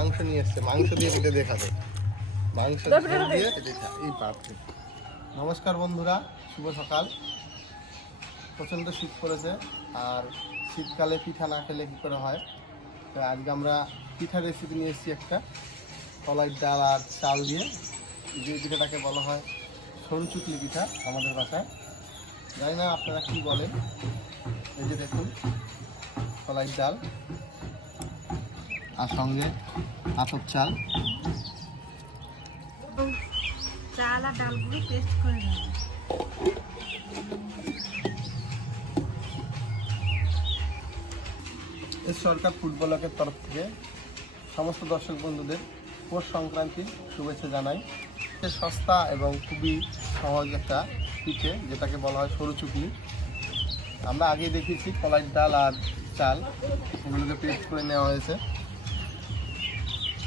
মাংস নিয়ে এসছে মাংস দিয়ে পিঠে দেখাবে। মাংস দিয়ে এই পাপড়ি নমস্কার বন্ধুরা শুভ সকাল। প্রচণ্ড শীত পড়েছে আর শীতকালে পিঠা না খেলে কী করে হয়? তো আজকে আমরা পিঠা রেসিপি নিয়ে এসেছি একটা কলাই ডাল আর চাল দিয়ে। যে পিঠাটাকে বলা হয় সরু চুকলি পিঠা আমাদের ভাষায় জানি না আপনারা কী বলেন। এই যে দেখুন কলাই ডাল। আর সঙ্গে আতপ চাল। চাল আর ডালগুলো পেস্ট করে নেব। সরকার ফুটবলকের তরফ থেকে সমস্ত দর্শক বন্ধুদের পৌষ সংক্রান্তির শুভেচ্ছা জানাই। এ সস্তা এবং খুবই সহজ একটা পিঠে যেটাকে বলা হয় সরু চুকলি। আমরা আগে দেখেছি কলাই ডাল আর চাল। এগুলোকে পেস্ট করে নেওয়া হয়েছে।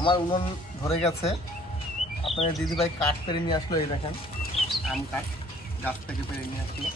আমার উনুন ধরে গেছে। আপনার দিদিভাই কাঠ পেরে নিয়ে আসলো, এই দেখেন, আম কাঠ, গাছ থেকে পেরে নিয়ে আসলো।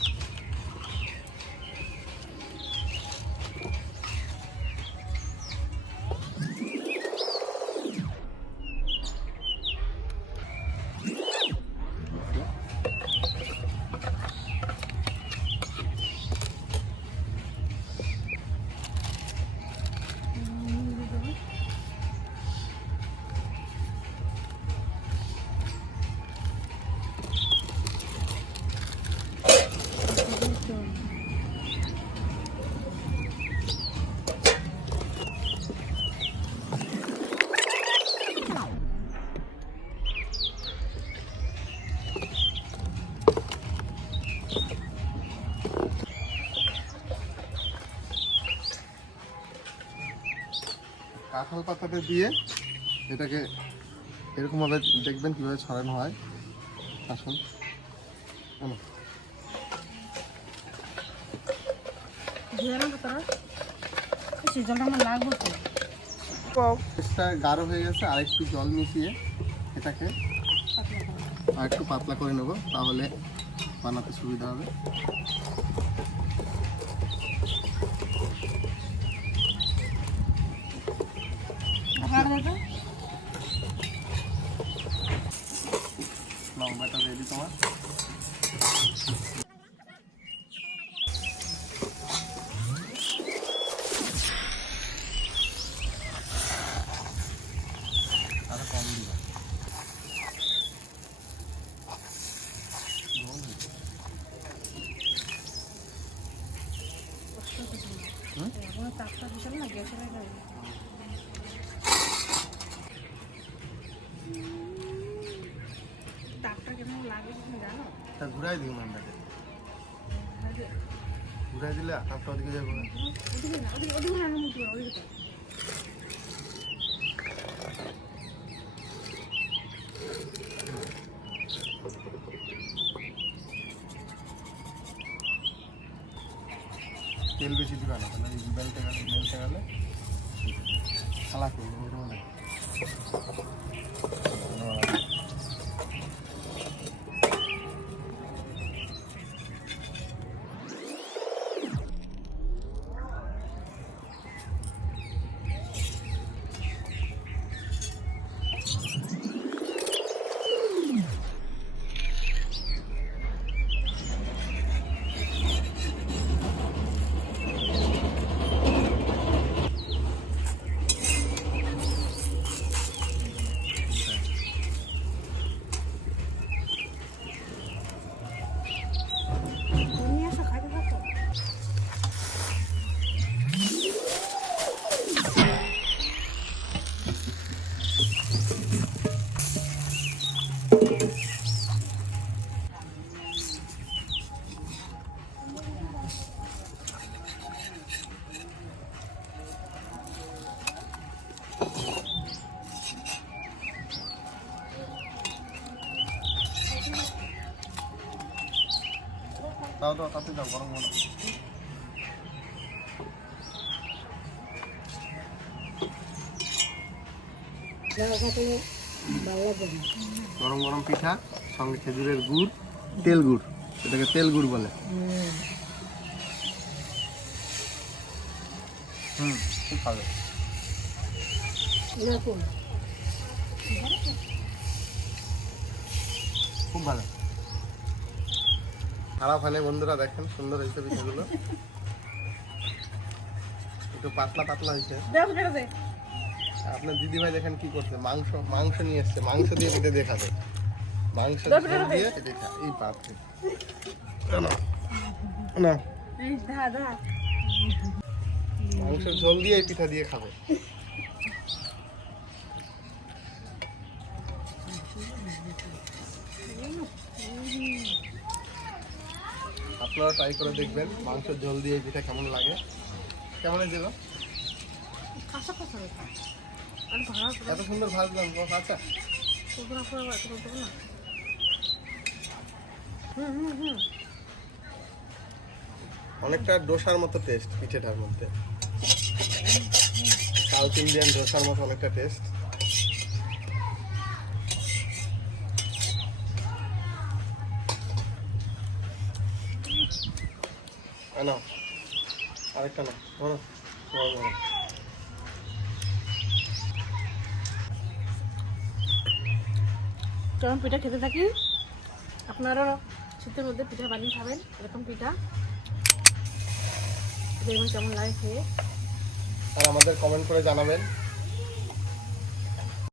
কাঁঠাল পাতাটা দিয়ে এটাকে এরকমভাবে দেখবেন কীভাবে ছড়ানো হয়। আসুন। গাঢ় হয়ে গেছে আর একটু জল মিশিয়ে এটাকে আর একটু পাতলা করে নেব তাহলে বানাতে সুবিধা হবে। তোমার? এখন তাপটা বিশাল না গ্যাসের গাড়ি তাপটা কেমন লাগে তুমি তা ঘুরাই দিও ম্যামটাকে ঘুরাই দিলে আকাশটা ওদিকে যাব না। তেল বেশি দিবা না, তাহলে বেলতে গেলে বেলতে গেলে খালা করব দাও দাও তাতে দাও গরম গরম গরম গরম পিঠা সঙ্গে খেজুরের গুড় তেল গুড় এটাকে তেল গুড় বলে। হুম খুব ভালো। খুব ভালো। খারাপ হয় বন্ধুরা দেখেন সুন্দর হয়েছে পিঠাগুলো একটু পাতলা পাতলা হয়েছে। আপনার দিদি ভাই দেখেন কি করছে মাংস মাংস নিয়ে এসছে মাংস দিয়ে পিঠে দেখাবে মাংস দিয়ে পিঠে এই না না মাংসের ঝোল দিয়ে পিঠা দিয়ে খাবে। আপনারা ট্রাই করে দেখবেন মাংসের ঝোল দিয়ে পিঠা কেমন লাগে। কেমন হয়েছে গো? এত সুন্দর ভাজলাম আচ্ছা অনেকটা ডোসার মতো টেস্ট পিঠেটার মধ্যে। সাউথ ইন্ডিয়ান ডোসার মতো অনেকটা টেস্ট না আরেকটা না ধরো। গরম গরম যখন পিঠা খেতে থাকি। আপনারাও শীতের মধ্যে পিঠা বানিয়ে খাবেন এরকম পিঠা। দেখবেন কেমন লাগে খেয়ে। আর আমাদের কমেন্ট করে জানাবেন।